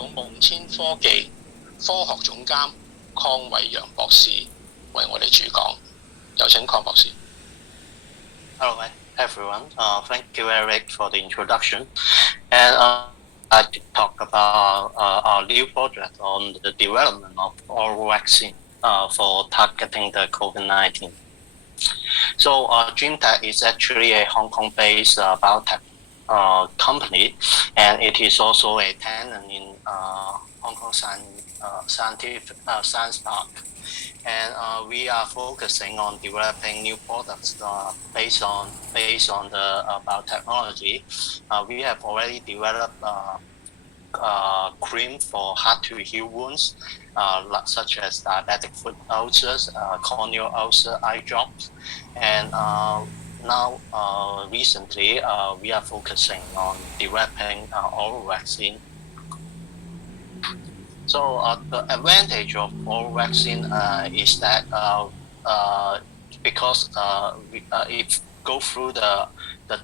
到夢千科技科學總監鄺緯陽博士為我哋主講，有請鄺博士。Hello everyone, thank you Eric for the introduction. And I'd like to talk about our new project on the development of oral vaccine for targeting the COVID-19. So DreamTec is actually a Hong Kong-based biotech company, and it is also a tenant in Hong Kong Science Park. And we are focusing on developing new products based on the biotechnology. We have already developed cream for hard-to-heal wounds, such as diabetic foot ulcers, corneal ulcer, eye drops, and now recently we are focusing on developing oral vaccine. So the advantage of oral vaccine is that because it go through the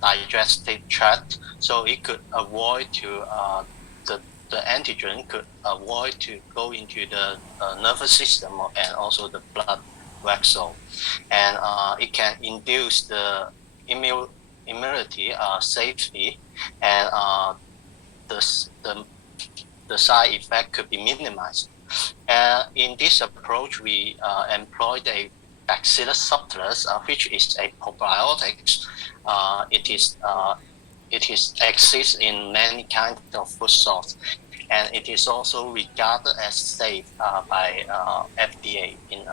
digestive tract, so it could avoid to the antigen could avoid to go into the nervous system and also the blood vessel, and it can induce the immunity safely, and the side effect could be minimized. In this approach, we employed a Bacillus subtilis, which is a probiotic. It exists in many kinds of food sources, and it is also regarded as safe by FDA in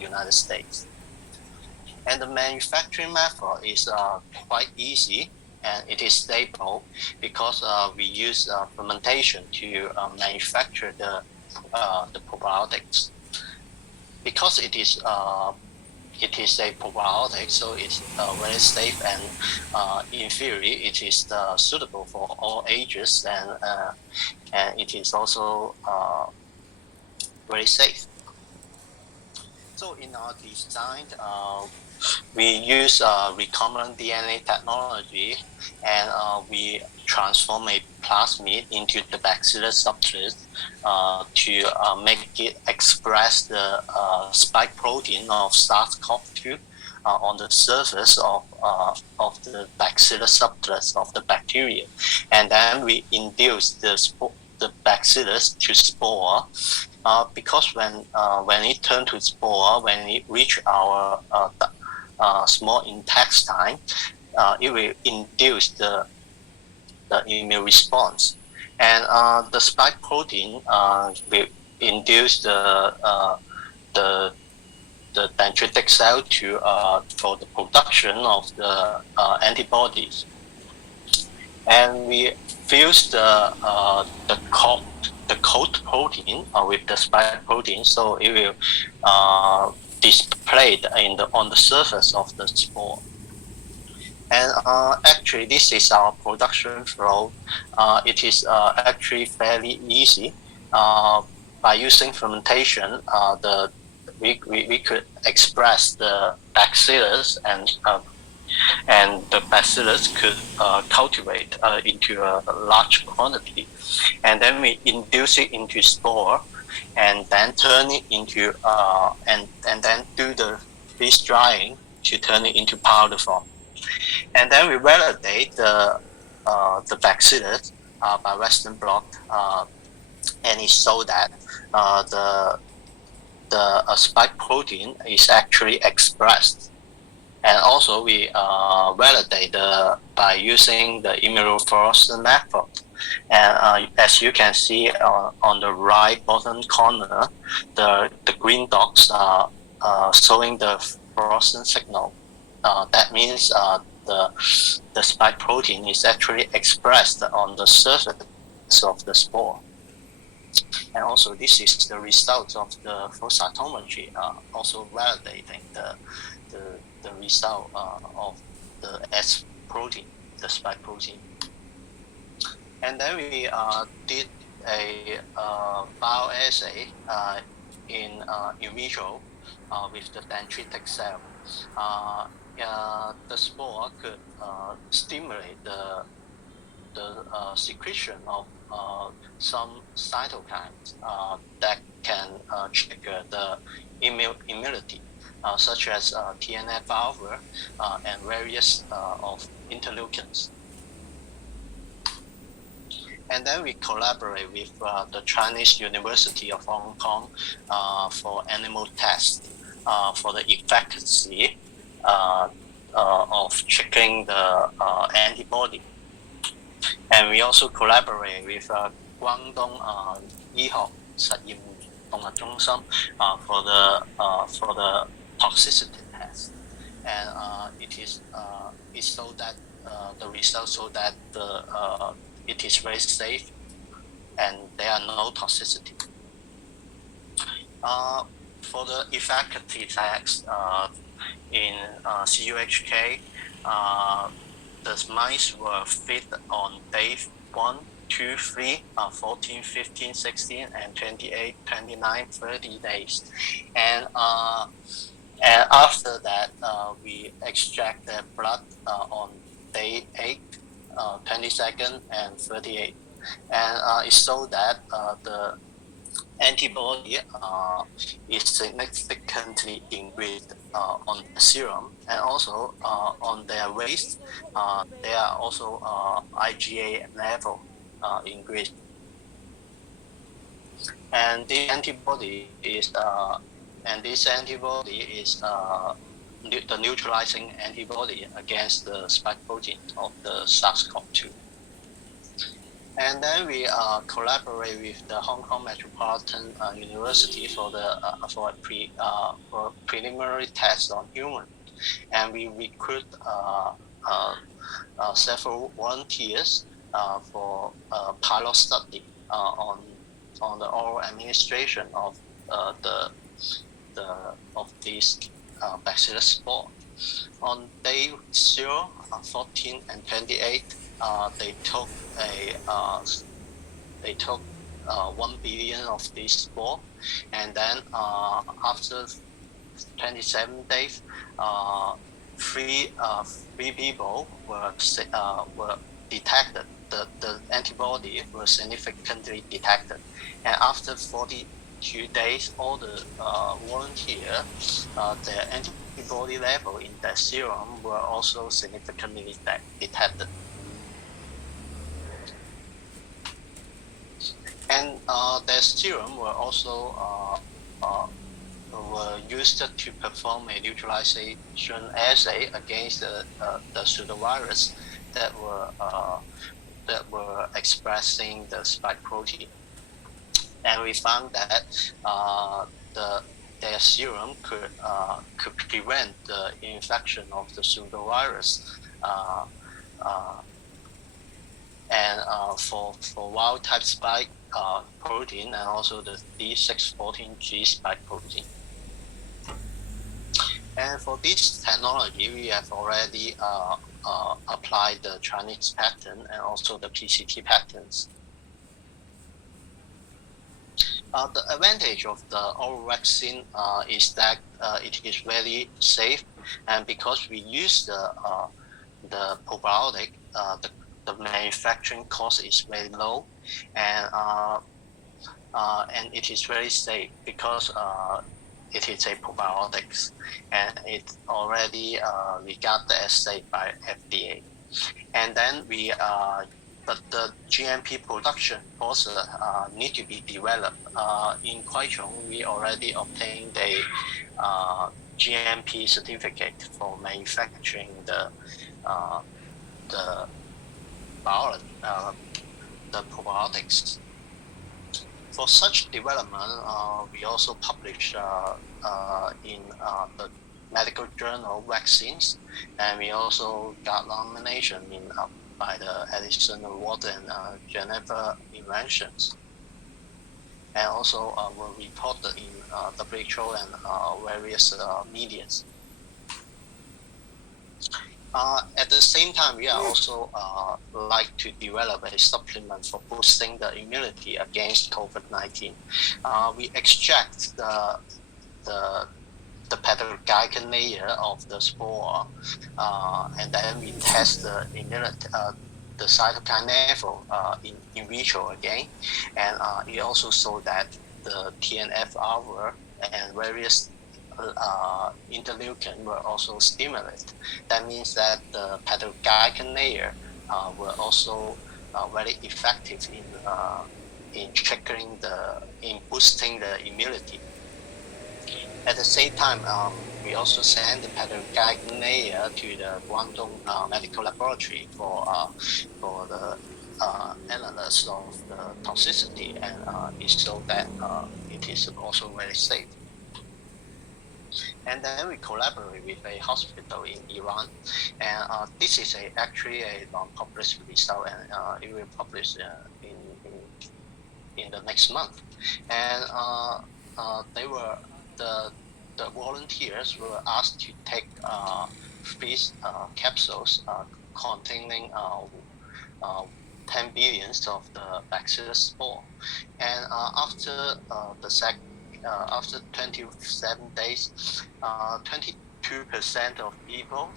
United States. And the manufacturing method is quite easy, and it is stable because we use fermentation to manufacture the probiotics. Because it is a probiotic, so it's very safe, and in theory it is suitable for all ages, and it is also very safe. So in our design, we use recombinant DNA technology, and we transform a plasmid into the Bacillus subtilis to make it express the spike protein of SARS-CoV-2 on the surface of the Bacillus subtilis of the bacteria, and then we induce the Bacillus to spore. Because when it turns to spore, when it reach our small intestine, it will induce the immune response, and the spike protein will induce the dendritic cell for the production of the antibodies, and we fuse the coat protein with the spike protein, so it will displayed on the surface of the spore. And actually, this is our production flow. It is actually fairly easy. By using fermentation, we could express the bacillus, and the bacillus could cultivate into a large quantity, and then we induce it into spore, and then turn it into and then do the freeze drying to turn it into powder form, and then we validate the bacillus by Western blot, and it showed that the spike protein is actually expressed. And also we validate by using the immunofluorescence method. And as you can see on the right bottom corner, the green dots are showing the fluorescent signal. That means the spike protein is actually expressed on the surface of the spore. And also this is the result of the flow cytometry, also validating the result of the S protein, the spike protein. And then we did a bioassay in vitro with the dendritic cell. The spore could stimulate the secretion of some cytokines that can trigger the immunity, such as TNF-alpha and various of interleukins. And then we collaborate with the Chinese University of Hong Kong for animal tests for the efficacy of checking the antibody. And we also collaborate with Kwong 醫學實驗動物中心for the toxicity test. And it's so that the results show that it is very safe and there are no toxicity. For the efficacy test in CUHK, the mice were fed on day 1, 2, 3, 14, 15, 16, and 28, 29, 30 days. And after that, we extract their blood on day 8, 22nd, and 38. And it showed that the antibody is significantly increased on the serum, and also on their waist, there are also IgA level increased. And this antibody is the neutralizing antibody against the spike protein of the SARS-CoV-2. And then we collaborate with the Hong Kong Metropolitan University for preliminary tests on human, and we recruit several volunteers for pilot study on the oral administration of these bacillus spore. On day 0, 14, and 28, they took 1 billion of these spore, and then after 27 days, three people were detected. The antibody was significantly detected, and after 42 days, all the volunteers, their antibody level in their serum were also significantly detected. And their serum were also were used to perform a neutralization assay against the pseudovirus that were expressing the spike protein. And we found that their serum could prevent the infection of the pseudovirus. And for wild type spike protein, and also the D614G spike protein. And for this technology, we have already applied the Chinese patent and also the PCT patents. The advantage of the oral vaccine is that it is very safe, and because we use the probiotic, the manufacturing cost is very low, and it is very safe because it is a probiotics, and it's already regarded as safe by FDA. And then but the GMP production process need to be developed. In Kwong, we already obtained a GMP certificate for manufacturing the probiotics. For such development, we also publish in the medical journal Vaccines, and we also got nomination by the Edison Award and Geneva Inventions, and also were reported in WHO and various medias. At the same time, we are also like to develop a supplement for boosting the immunity against COVID-19. We extract the petroglycan layer of the spore, and then we test the immunity, the cytokine level in vitro again, and it also showed that the TNF-alpha and various interleukin were also stimulated. That means that the peptidoglycan layer were also very effective in triggering in boosting the immunity. At the same time, we also sent the peptidoglycan layer to the Guangdong Medical Laboratory for the analysis of the toxicity, and it showed that it is also very safe. And then we collaborate with a hospital in Iran, and this is actually a published result, and it will publish in the next month. And they were the volunteers were asked to take 3 capsules containing 10 billion of the bacillus spore, and after 27 days, 22% of people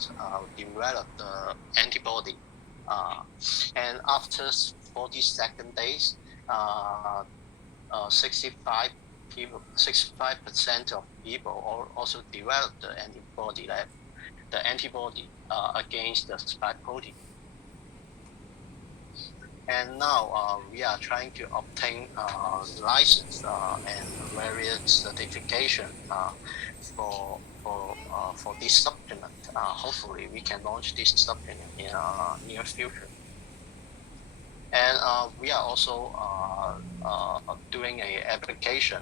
developed the antibody, and after 42 days, 65% of people also developed the antibody against the spike protein. And now we are trying to obtain license and various certification for this supplement. Hopefully, we can launch this supplement in near future. And we are also doing a application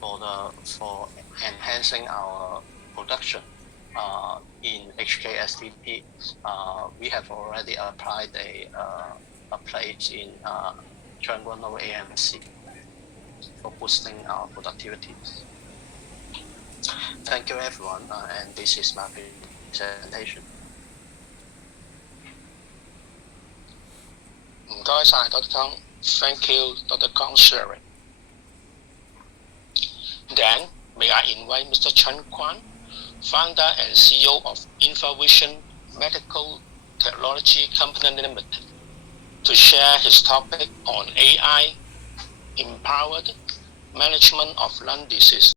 for enhancing our production in HKSTP. We have already applied a place in Changguano AMC for boosting our productivity. Thank you, everyone, and this is my presentation. 唔該晒 Dr. Kong. Thank you, Dr. Kong sharing. Then, may I invite Mr. Chen Quan, founder and CEO of InfoVision Medical Technology Company Limited, to share his topic on AI-empowered management of lung disease.